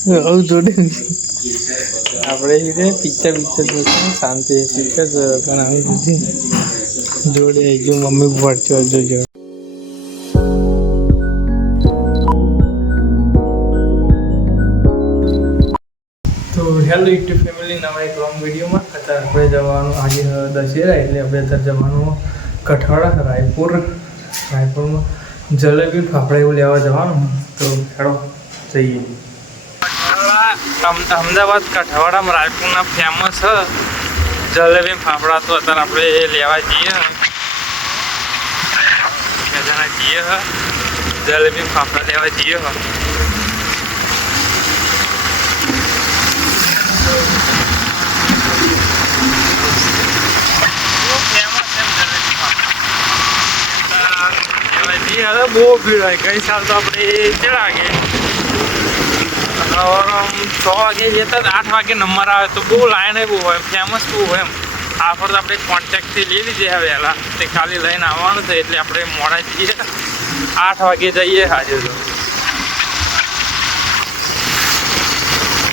આવું જોડે આપણે પિક્ચર પિક્ચર જોશું, શાંતિ પિક્ચર પણ આવી દીધી જોડે જો મમ્મી ભરતો જોજો. તો હેલો યુટ્યુબ ફેમિલી, નવા એક લોંગ વિડીયોમાં અત્યારે આપણે જવાનું આજે દશેરા, એટલે આપણે અત્યારે જવાનું કઠવાડા રાયપુર. રાયપુરમાં જલેબી ફાફડા એવું લેવા જવાનું. તો હેડો, જઈએ. અમદાવાદ કઠવાડામાં રાયપુરના ફેમસ જલેબી ફાફડા તો અત્યારે આપણે લેવા જઈએ. જણા જઈએ. જલેબી ફાફડા લેવા જઈએ. બહુ ભીડ હોય ગઈ સાલ તો આપણે ગયા છ વાગે જતા આઠ વાગે નંબર આવે તો બહુ લાઈન બહુ હોય ફેમસ બહુ હોય એમ. આ પર આપણે કોન્ટેક્ટથી લઈ લીધી હવે વહેલા તે ખાલી લઈને આવવાનું છે એટલે આપણે મોડા જઈએ. આઠ વાગે જઈએ હાજર. તો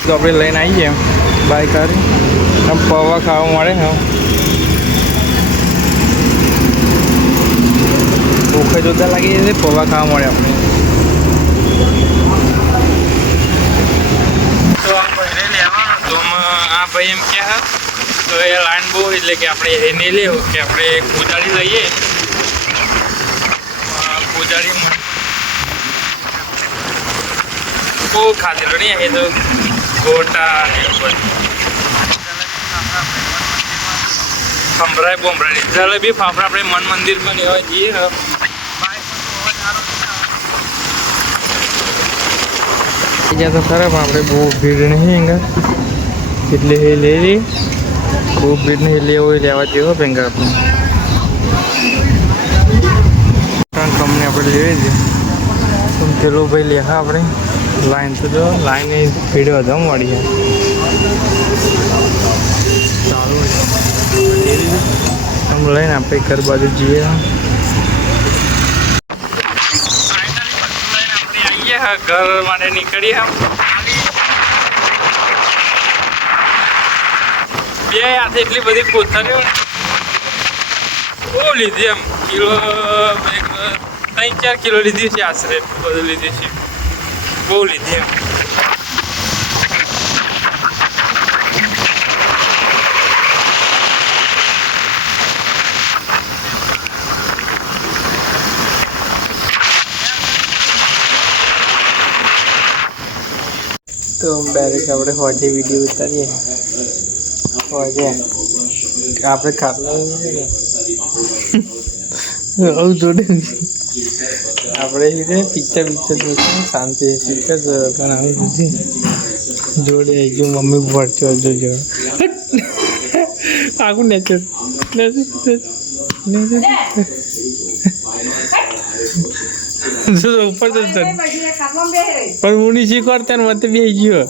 તો આપણે લઈને આવીએ બાઈક કરી. આમ પૌવા ખાવા મળે ને ભૂખે જોતા લાગી જશે પૌવા ખાવા મળે આપણે તો આ ભાઈને લેવાનું તો આમાં આ ભાઈ એમ કે હા તો એ લાઈન બહુ, એટલે કે આપણે એ નહીં લેવું કે આપણે કોદાળી લઈએ. આ બહુ ખાધેલું નહીં એ તો ગોટા ને એવું બધું. ખંભરાય બોંભરાય જલેબી ફાફડા આપણે મન મંદિર પણ એવા જઈએ જ્યાં તો ખરાબ આપણે બહુ ભીડ નહીં એંગા એટલે એ લે લઈ બહુ ભીડ નહીં લેવો લેવા જેવો પેંગા આપણે. ત્રણ કંપની આપણે લેવી છે. પેલો ભાઈ લે હા આપણે? લાઈન તો જો લાઈન ભીડ વધારે મળી છે. લઈને આપણે ઘર બાજુ જઈએ. ઘર માટે નીકળી બે હાથે એટલી બધી કોથળીઓ. બહુ લીધી એમ? કિલો ત્રણ ચાર કિલો લીધી છે આશરે. બધું લીધી છે. બહુ લીધી એમ. તો ડાયરેક્ટ આપણે હોજે વીડિયો ઉતારીએ. આપણે ખાટલા આવું જોડે આપણે પિક્ચર પિક્ચર જોશું, શાંતિ પિક્ચર પણ આવી દીધી જોડે જો મમ્મી ભરતો જોજો આગું નેચર ઉપર તો પણ હું નહીં શીખવાડતા ને બી બે ગયો.